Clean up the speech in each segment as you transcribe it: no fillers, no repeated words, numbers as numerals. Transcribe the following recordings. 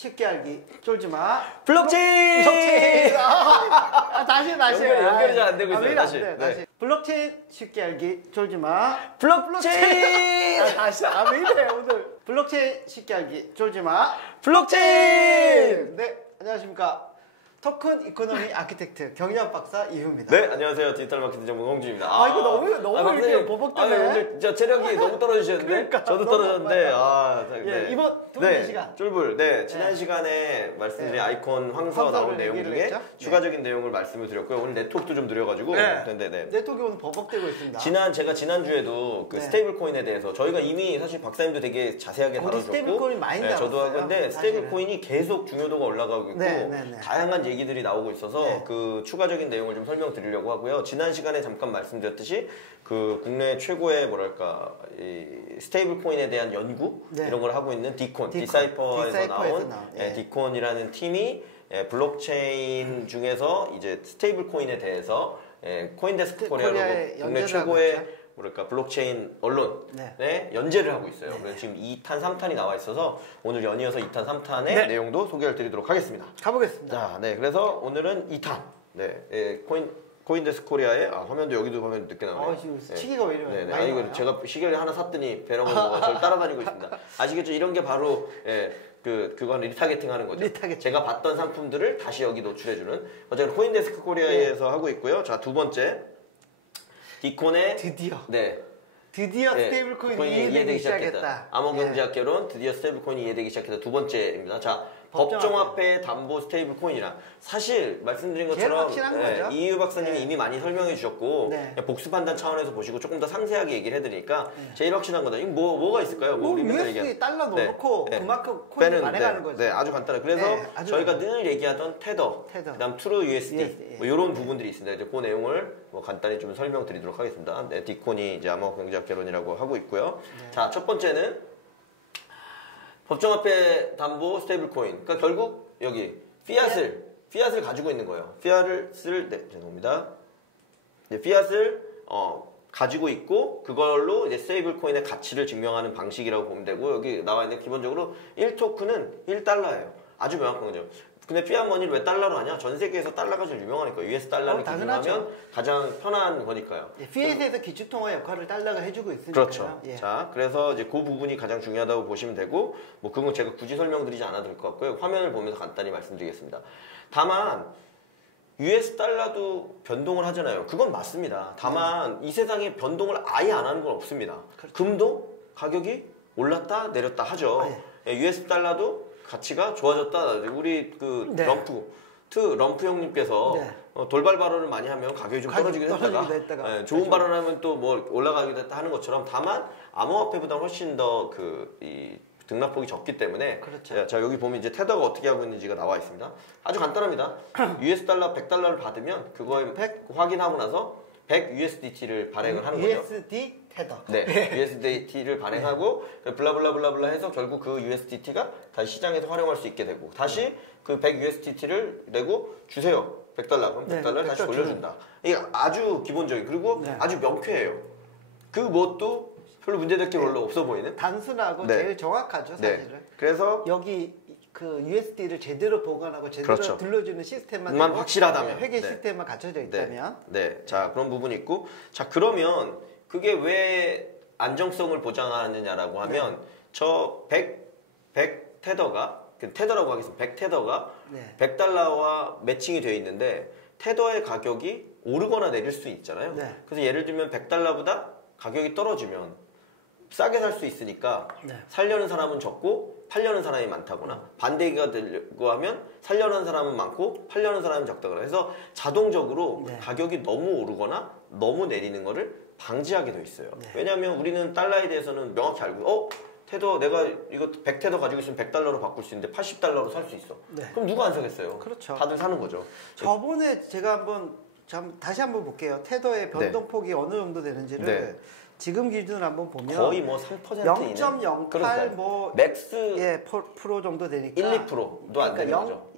쉽게 알기 쫄지 마. 블록체인! 다시. 연결이 잘 안 되고 있어요. 다시. 다시. 블록체인 쉽게 알기 쫄지 마. 블록체인! 다시. 왜 이래 오늘. 블록체인 쉽게 알기 쫄지 마. 블록체인! 네, 안녕하십니까. 토큰 이코노미 아키텍트 경영 박사 이후입니다. 네, 안녕하세요. 디지털 마케팅 전문 홍주입니다. 이거 너무 이렇게 보복되네. 오늘 진짜 체력이 너무 떨어지셨는데? 그러니까, 저도 떨어졌는데. 네. 이번 두 번째 시간. 쫄불. 네, 지난 시간에 말씀드린 아이콘 황사가 나온 내용 중에 추가적인 내용을 말씀을 드렸고요. 오늘 네트워크도 좀 드려가지고. 네트워크 오늘 보복되고 있습니다. 제가 지난주에도 그 스테이블 코인에 대해서 저희가 이미 사실 박사님도 되게 자세하게 다뤄줬고. 스테이블 코인 많이 다뤘어요. 저도 하는데 스테이블 코인이 계속 중요도가 올라가고 있고 다양한 얘기들이 나오고 있어서 그 추가적인 내용을 좀 설명드리려고 하고요. 지난 시간에 잠깐 말씀드렸듯이 그 국내 최고의 뭐랄까 이 스테이블 코인에 대한 연구 이런 걸 하고 있는 디사이퍼에서 나온 디콘이라는 팀이 블록체인 중에서 이제 스테이블 코인에 대해서 코인데스크 코리아라고 국내 최고의 뭐랄까 블록체인 언론에 연재를 하고 있어요. 그래서 지금 2탄, 3탄이 나와 있어서 오늘 연이어서 2탄, 3탄의 내용도 소개를 드리도록 하겠습니다. 가보겠습니다. 자, 그래서 오늘은 2탄. 코인데스크 코리아의 화면도 여기도 화면 늦게 나오네요. 지금 시계가 왜 이래요? 이거 제가 시계를 하나 샀더니 배롱 뭐가 저를 따라다니고 있습니다. 아시겠죠? 이런 게 바로 그건 리타겟팅 하는 거죠. 제가 봤던 상품들을 다시 여기 노출해주는. 어쨌든 코인데스크 코리아에서 하고 있고요. 자, 두 번째. 디콘의 드디어 드디어 스테이블 코인이 이해되기 시작했다. 암호경제학개론 드디어 스테이블 코인이 이해되기 시작했다. 두 번째입니다. 자, 법정화폐 담보 스테이블 코인이라 사실 말씀드린 것처럼 이유 박사님이 이미 많이 설명해 주셨고 복수 판단 차원에서 보시고 조금 더 상세하게 얘기를 해드리니까 제일 확실한 거다. 이거 뭐가 있을까요? USD 달러 넣어놓고 그만큼 코인을 만회가는 거죠. 아주 간단해. 그래서 저희가 늘 얘기하던 테더, 그다음 트루 USD 이런 부분들이 있습니다. 이제 그 내용을 간단히 좀 설명드리도록 하겠습니다. 디콘이 이제 암호경제학개론이라고 하고 있고요. 자, 첫 번째는 법정화폐 담보 스테이블 코인. 그러니까 결국 여기 피앗을 가지고 있는 거예요. 죄송합니다. 피앗을 가지고 있고 그걸로 이제 스테이블 코인의 가치를 증명하는 방식이라고 보면 되고 여기 나와 있는 기본적으로 1토큰은 1달러예요. 아주 명확한 거죠. 근데 피앗 머니를 왜 달러로 하냐? 전 세계에서 달러가 제일 유명하니까 US 달러를 기준하면 가장 편한 거니까요. 피앗에서 기축통화 역할을 달러가 해주고 있으니까요. 그렇죠. 자, 그래서 이제 그 부분이 가장 중요하다고 보시면 되고 그건 제가 굳이 설명드리지 않아도 될 것 같고요. 화면을 보면서 간단히 말씀드리겠습니다. 다만 US 달러도 변동을 하잖아요. 그건 맞습니다. 다만 이 세상에 변동을 아예 안 하는 건 없습니다. 금도 가격이 올랐다 내렸다 하죠. US 달러도 가치가 좋아졌다. 우리 럼프 형님께서 돌발 발언을 많이 하면 가격이 좀 떨어지기도 했다가 좋은 발언하면 또 뭐 올라가기도 했다 하는 것처럼 다만 암호화폐보다 훨씬 더 이 등락폭이 적기 때문에 자, 여기 보면 이제 테더가 어떻게 하고 있는지가 나와 있습니다. 아주 간단합니다. US 달러 100달러를 받으면 그거에 확인하고 나서 100 USDT를 발행을 하는 거죠. USD 테더. USDT를 발행하고 블라블라블라블라 해서 결국 그 USDT가 다시 시장에서 활용할 수 있게 되고 다시 그 100 USDT를 내고 주세요. 100달러. 그럼 100달러를 다시 돌려준다. 이게 아주 기본적인 그리고 아주 명쾌해요. 그 뭣도 별로 문제될 게 별로 없어 보이는 단순하고 제일 정확하죠, 사실은. 그래서 여기 그 USD를 제대로 보관하고 제대로 들려주는 시스템만 확실하다면 회계 시스템만 갖춰져 있다면 자, 그런 부분이 있고 자, 그러면 그게 왜 안정성을 보장하느냐라고 하면 저 100 테더가 테더라고 하겠습니다. 100 테더가 100달러와 매칭이 되어 있는데 테더의 가격이 오르거나 내릴 수 있잖아요. 그래서 예를 들면 100달러보다 가격이 떨어지면 싸게 살 수 있으니까 살려는 사람은 적고 팔려는 사람이 많다거나 반대가 되고 하면 살려는 사람은 많고 팔려는 사람은 적다거나 해서 자동적으로 가격이 너무 오르거나 너무 내리는 거를 방지하게 되어 있어요. 왜냐하면 우리는 달러에 대해서는 명확히 알고 테더 내가 이거 100테더 가지고 있으면 100달러로 바꿀 수 있는데 80달러로 살 수 있어. 그럼 누가 안 사겠어요? 그렇죠. 다들 사는 거죠. 저번에 제가 다시 한번 볼게요. 테더의 변동폭이 어느 정도 되는지를 지금 기준으로 한번 보면 거의 뭐 3% 0.08 뭐 맥스 프로 정도 되니까 1, 2%도 안 되는 거죠.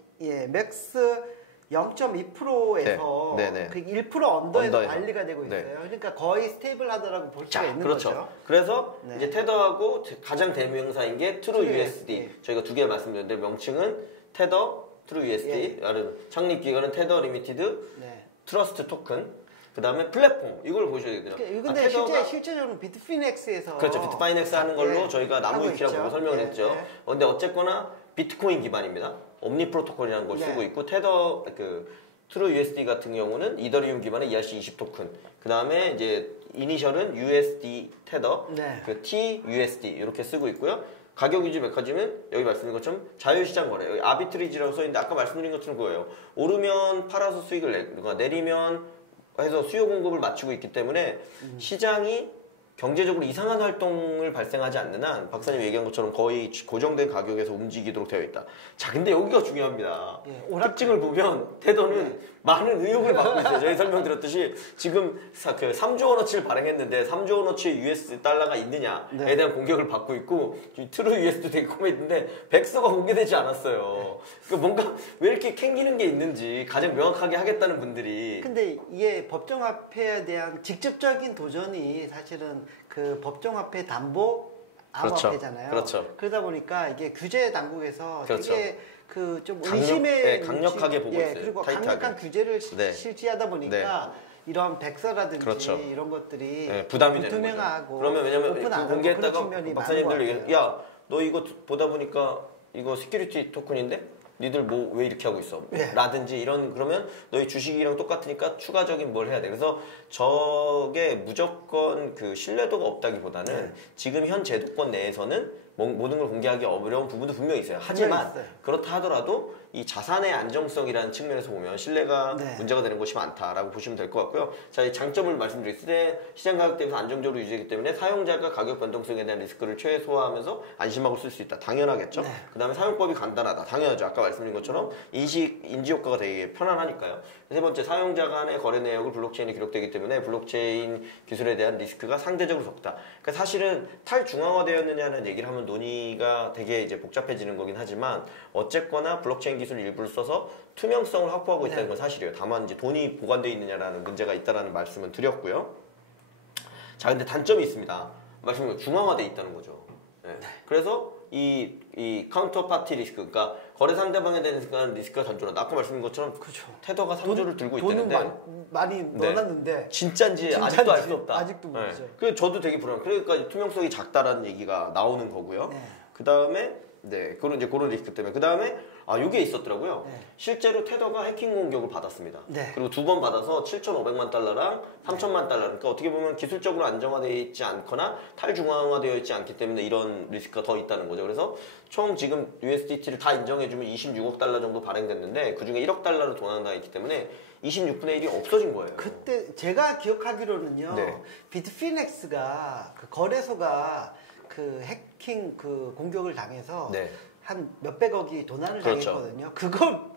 맥스 0.2%에서 네, 네. 그 1% 언더에서 언더에서. 관리가 되고 있어요. 네. 그러니까 거의 스테이블하다라고 볼 수가 자, 있는 그렇죠. 거죠. 그래서 네. 이제 테더하고 가장 대명사인 게 True True USD. USD. 저희가 두 개 말씀드렸는데 명칭은 테더, True USD. 창립 기관은 테더 리미티드 네. 트러스트 토큰. 그다음에 플랫폼 이걸 보셔야 되거든요. 근데 테더가 실제적으로 비트피넥스에서 그렇죠. 비트파이넥스 하는 걸로 저희가 나무위키라고 있죠. 설명을 예, 했죠. 예. 근데 어쨌거나 비트코인 기반입니다. 옴니 프로토콜이라는 걸 네. 쓰고 있고 테더 그 트루 USD 같은 경우는 이더리움 기반의 ERC20 토큰. 그다음에 이제 이니셜은 USD 테더, 네. 그 TUSD 이렇게 쓰고 있고요. 가격 유지 메커니즘은 여기 말씀드린 것처럼 자유시장 거래. 여기 아비트리지라고 써 있는데 아까 말씀드린 것처럼 그거예요. 오르면 팔아서 수익을 그러니까 내리면 해서 수요 공급을 맞추고 있기 때문에 시장이 경제적으로 이상한 활동을 발생하지 않는 한 박사님 얘기한 것처럼 거의 고정된 가격에서 움직이도록 되어 있다. 자, 근데 여기가 중요합니다. 예, 특징을 보면 테더는 많은 의혹을 받고 있어요. 저희 설명드렸듯이 지금 그 3조 원어치를 발행했는데 3조 원어치의 US 달러가 있느냐에 대한 공격을 받고 있고 트루 US도 되게 코미디인데 백서가 공개되지 않았어요. 그러니까 뭔가 왜 이렇게 캥기는 게 있는지 가장 명확하게 하겠다는 분들이 근데 이게 법정화폐에 대한 직접적인 도전이 사실은 그 법정화폐 담보 암호화폐잖아요. 그렇죠. 그러다 보니까 이게 규제 당국에서 그렇죠. 되게 그 좀 네, 강력하게 보고 있어요. 그리고 타이트하게. 강력한 규제를 네. 실시하다 보니까 이런 백서라든지 그렇죠. 이런 것들이 네, 부담이 되는 거죠. 불투명하고 그러면 왜냐면 오픈 안 하고 공개했다가 그런 측면이 박사님들 많은 것 얘기, 야, 너 이거 보다 보니까 이거 시큐리티 토큰인데 니들 뭐 왜 이렇게 하고 있어? 네. 라든지 이런 그러면 너희 주식이랑 똑같으니까 추가적인 뭘 해야 돼. 그래서 저게 무조건 그 신뢰도가 없다기보다는 지금 현 제도권 내에서는 모든 걸 공개하기 어려운 부분도 분명히 있어요. 하지만 있어요. 그렇다 하더라도 이 자산의 안정성이라는 측면에서 보면 신뢰가 네. 문제가 되는 것이 많다라고 보시면 될 것 같고요. 자, 이 장점을 말씀드렸을 때 시장 가격 대비해서 안정적으로 유지되기 때문에 사용자가 가격 변동성에 대한 리스크를 최소화하면서 안심하고 쓸 수 있다. 당연하겠죠. 네. 그다음에 사용법이 간단하다. 당연하죠. 아까 말씀드린 것처럼 인지 효과가 되게 편안하니까요. 세 번째, 사용자 간의 거래 내역을 블록체인에 기록되기 때문에 블록체인 기술에 대한 리스크가 상대적으로 적다. 그러니까 사실은 탈중앙화되었느냐는 얘기를 하면 논의가 되게 이제 복잡해지는 거긴 하지만 어쨌거나 블록체인 기술 일부를 써서 투명성을 확보하고 있다는 건 사실이에요. 다만 이제 돈이 보관되어 있느냐라는 문제가 있다라는 말씀은 드렸고요. 자, 근데 단점이 있습니다. 말씀드린 중앙화되어 있다는 거죠. 네. 그래서 이 카운터파티 리스크, 그러니까 거래 상대방에 대한 리스크가 단조하다. 아까 말씀드린 것처럼 그렇죠. 테더가 3조를 들고 돈은 있다는데 많이 넣어놨는데 진짜인지 아직도 알 수 없다. 아직도 모르죠. 그래서 저도 되게 불안해요. 그러니까 투명성이 작다라는 얘기가 나오는 거고요. 네. 그 다음에 그런 리스크 때문에 그 다음에 이게 있었더라고요. 네. 실제로 테더가 해킹 공격을 받았습니다. 네. 그리고 2번 받아서 7,500만 달러랑 3,000만 달러. 그러니까 어떻게 보면 기술적으로 안정화되어 있지 않거나 탈중앙화되어 있지 않기 때문에 이런 리스크가 더 있다는 거죠. 그래서 총 지금 USDT를 다 인정해주면 26억 달러 정도 발행됐는데 그 중에 1억 달러를 도난당했기 있기 때문에 26분의 1이 없어진 거예요. 그때 제가 기억하기로는요. 네. 비트피넥스가 그 거래소가 그 해킹 그 공격을 당해서 네. 한 몇백억이 도난을 그렇죠. 당했거든요.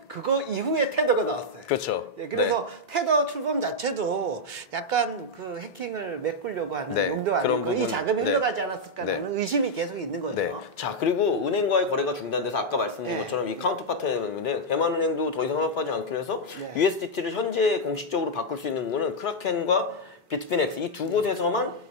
그거 이후에 테더가 나왔어요. 그렇죠. 네, 그래서 테더 출범 자체도 약간 그 해킹을 메꾸려고 하는 용도 그런 아니고 이 부분, 자금이 흘러가지 않았을까라는 네. 의심이 계속 있는 거죠. 네. 자, 그리고 은행과의 거래가 중단돼서 아까 말씀드린 네. 것처럼 이 카운터파트에 때문에 대만은행도 더 이상 협업하지 않기로 해서 네. USDT를 현재 공식적으로 바꿀 수 있는 거는 크라켄과 비트피넥스 이 두 곳에서만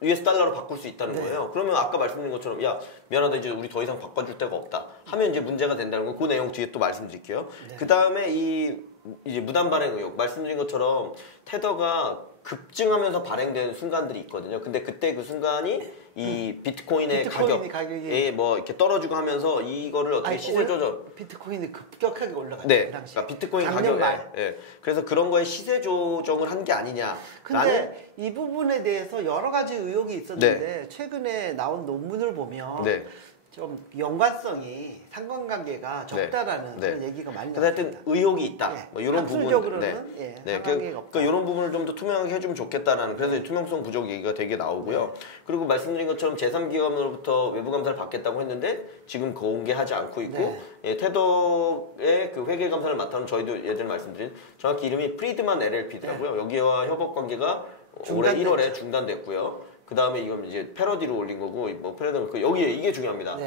US 달러로 바꿀 수 있다는 네. 거예요. 그러면 아까 말씀드린 것처럼 야 미안하다 이제 우리 더 이상 바꿔줄 데가 없다 하면 이제 문제가 된다는 거 그 내용 뒤에 또 말씀드릴게요. 네. 그 다음에 이제 무단 발행 의혹 말씀드린 것처럼 테더가 급증하면서 발행되는 순간들이 있거든요. 근데 그때 그 순간이 이 비트코인의 가격이 뭐 이렇게 떨어지고 하면서 이거를 어떻게 시세 조절 비트코인이 급격하게 올라갔죠. 네, 그 당시. 그러니까 비트코인 작년 가격에 말. 그래서 그런 거에 시세 조정을 한 게 아니냐. 근데 이 부분에 대해서 여러 가지 의혹이 있었는데 최근에 나온 논문을 보면 네. 좀 연관성이 상관관계가 적다라는 그런 얘기가 많이 그래서 나왔습니다. 하여튼 의혹이 있다. 네. 뭐 이런 학술적으로는 상관관계가 없다. 이런 부분을 좀 더 투명하게 해주면 좋겠다라는 그래서 투명성 부족 얘기가 되게 나오고요. 그리고 말씀드린 것처럼 제3기관으로부터 외부 감사를 받겠다고 했는데 지금 공개하지 않고 있고 테더의 그 회계 감사를 맡아는 저희도 예전에 말씀드린 정확히 이름이 프리드만 LLP더라고요. 여기와 협업 관계가 올해 1월에 중단됐고요. 그 다음에 이건 이제 패러디로 올린 거고, 뭐 패러디 여기에 이게 중요합니다.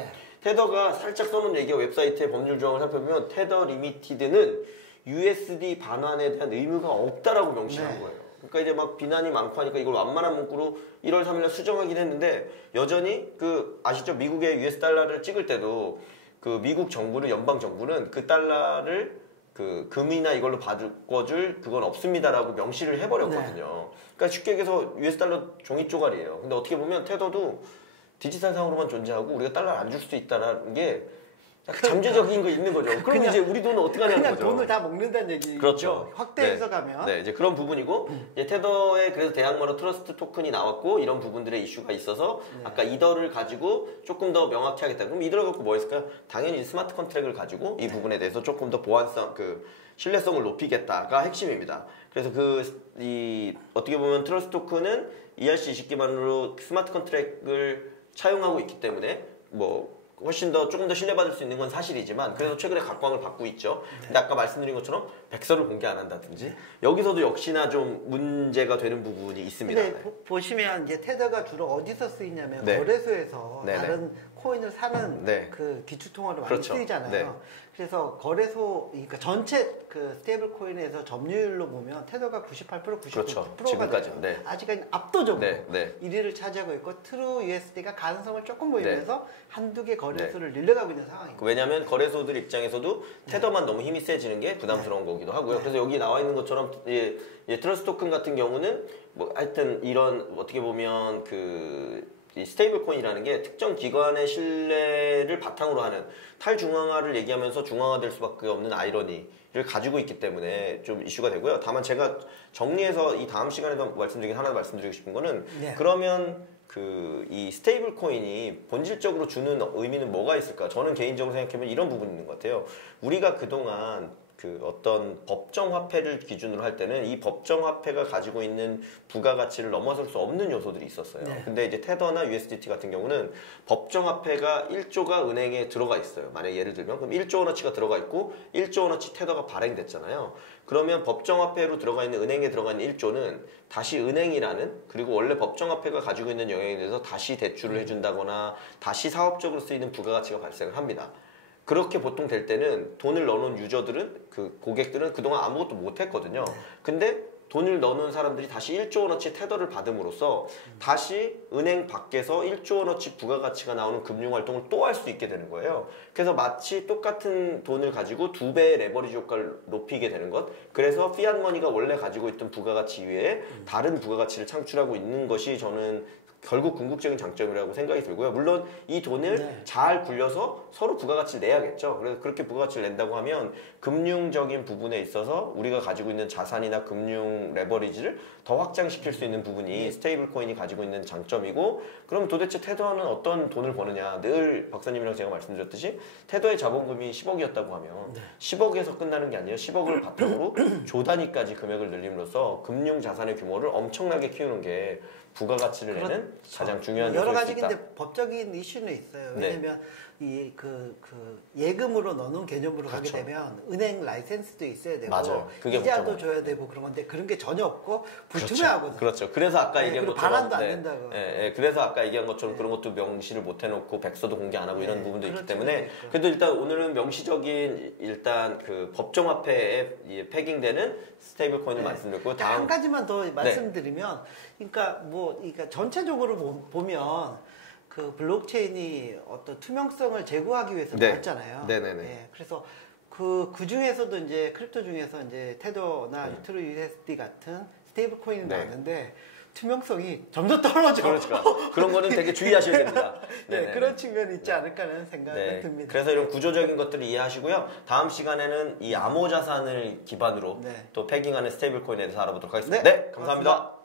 테더가 살짝 써놓은 얘기가 웹사이트의 법률 조항을 살펴보면 테더 리미티드는 USD 반환에 대한 의무가 없다라고 명시한 거예요. 그러니까 이제 막 비난이 많고 하니까 이걸 완만한 문구로 1월 3일 날 수정하긴 했는데 여전히 그 아시죠? 미국의 US 달러를 찍을 때도 그 미국 정부는 연방 정부는 그 달러를 그 금이나 이걸로 바꿔줄 그건 없습니다라고 명시를 해버렸거든요. 그러니까 쉽게 얘기해서 US 달러 종이 쪼가리예요. 근데 어떻게 보면 테더도 디지털상으로만 존재하고 우리가 달러를 안 줄 수 있다는 게 약간 잠재적인 거 있는 거죠. 그럼 이제 우리 돈은 어떻게 하냐는 그냥 거죠. 돈을 다 먹는다는 얘기죠. 그렇죠. 확대해서 가면. 네, 이제 그런 부분이고 이제 테더의 그래서 대항마로 트러스트 토큰이 나왔고 이런 부분들의 이슈가 있어서 아까 이더를 가지고 조금 더 명확히 하겠다. 그럼 이더를 갖고 뭐 했을까요? 당연히 스마트 컨트랙을 가지고 이 부분에 대해서 조금 더 보안성 그 신뢰성을 높이겠다가 핵심입니다. 그래서 이 어떻게 보면 트러스트 토큰은 ERC20 기반으로 스마트 컨트랙을 차용하고 있기 때문에 뭐 훨씬 더 조금 더 신뢰받을 수 있는 건 사실이지만 그래서 최근에 각광을 받고 있죠. 근데 아까 말씀드린 것처럼 백서를 공개 안 한다든지 여기서도 역시나 좀 문제가 되는 부분이 있습니다. 근데 보시면 이제 테더가 주로 어디서 쓰이냐면 네. 거래소에서 네네. 다른 코인을 사는 네. 그 기축통화로 많이 그렇죠. 쓰이잖아요. 네. 그래서 거래소, 그러니까 전체 그 스테이블 코인에서 점유율로 보면 테더가 98%, 99%가 그렇죠. 지금까지. 네. 아직까지 압도적으로 네, 네. 1위를 차지하고 있고 트루 USD가 가능성을 조금 보이면서 한두 개 거래소를 늘려가고 있는 상황입니다. 왜냐하면 거래소들 입장에서도 테더만 너무 힘이 세지는 게 부담스러운 거기도 하고요. 그래서 여기 나와 있는 것처럼 트러스트 토큰 같은 경우는 뭐 하여튼 이런 어떻게 보면 이 스테이블 코인이라는 게 특정 기관의 신뢰를 바탕으로 하는 탈중앙화를 얘기하면서 중앙화될 수밖에 없는 아이러니를 가지고 있기 때문에 좀 이슈가 되고요. 다만 제가 정리해서 이 다음 시간에도 하나 말씀드리고 싶은 거는 그러면 이 스테이블 코인이 본질적으로 주는 의미는 뭐가 있을까? 저는 개인적으로 생각해보면 이런 부분이 있는 것 같아요. 우리가 그동안 어떤 법정 화폐를 기준으로 할 때는 이 법정 화폐가 가지고 있는 부가가치를 넘어설 수 없는 요소들이 있었어요. 근데 이제 테더나 USDT 같은 경우는 법정 화폐가 1조가 은행에 들어가 있어요. 만약 예를 들면 그럼 1조 원어치가 들어가 있고 1조 원어치 테더가 발행됐잖아요. 그러면 법정 화폐로 들어가 있는 은행에 들어가 있는 1조는 다시 은행이라는 그리고 원래 법정 화폐가 가지고 있는 영역에 대해서 다시 대출을 해준다거나 다시 사업적으로 쓰이는 부가가치가 발생을 합니다. 그렇게 보통 될 때는 돈을 넣어놓은 유저들은 고객들은 그동안 아무것도 못했거든요. 근데 돈을 넣어놓은 사람들이 다시 1조 원어치 테더를 받음으로써 다시 은행 밖에서 1조 원어치 부가가치가 나오는 금융활동을 또 할 수 있게 되는 거예요. 그래서 마치 똑같은 돈을 가지고 2배의 레버리지 효과를 높이게 되는 것. 그래서 피앗머니가 원래 가지고 있던 부가가치 이외에 다른 부가가치를 창출하고 있는 것이 저는 결국 궁극적인 장점이라고 생각이 들고요. 물론 이 돈을 잘 굴려서 서로 부가가치를 내야겠죠. 그래서 그렇게 부가가치를 낸다고 하면 금융적인 부분에 있어서 우리가 가지고 있는 자산이나 금융 레버리지를 더 확장시킬 수 있는 부분이 스테이블 코인이 가지고 있는 장점이고 그럼 도대체 테더는 어떤 돈을 버느냐. 늘 박사님이랑 제가 말씀드렸듯이 테더의 자본금이 10억이었다고 하면 10억에서 끝나는 게 아니라 10억을 바탕으로 조 단위까지 금액을 늘림으로써 금융 자산의 규모를 엄청나게 키우는 게 부가가치를 내는 가장 중요한 여러 요소일 가지 수 있다. 근데 법적인 이슈는 있어요. 왜냐면 이 예금으로 넣는 개념으로 가게 되면 은행 라이센스도 있어야 되고 맞아요. 그게 이자도 줘야 되고 그런 건데 그런 게 전혀 없고 불투명하거든요. 그렇죠. 그래서 아까 얘기한 그리고 것처럼 반환도 안 된다고. 그래서 아까 얘기한 것처럼 그런 것도 명시를 못 해놓고 백서도 공개 안 하고 이런 부분도 있기 때문에 그래도 일단 오늘은 명시적인 일단 법정화폐에 패깅되는 스테이블 코인을 말씀드렸고 한 가지만 더 말씀드리면 그러니까 전체적으로 보면 그 블록체인이 어떤 투명성을 제고하기 위해서 나왔잖아요. 그래서 그 중에서도 이제 크립토 중에서 이제 테더나 트루 USD 같은 스테이블 코인이 나왔는데 투명성이 점점 떨어져. 그런 거는 되게 주의하셔야 됩니다. 그런 측면이 있지 않을까 하는 생각이 듭니다. 그래서 이런 구조적인 것들을 이해하시고요. 다음 시간에는 이 암호자산을 기반으로 또 패깅하는 스테이블 코인에 대해서 알아보도록 하겠습니다. 감사합니다.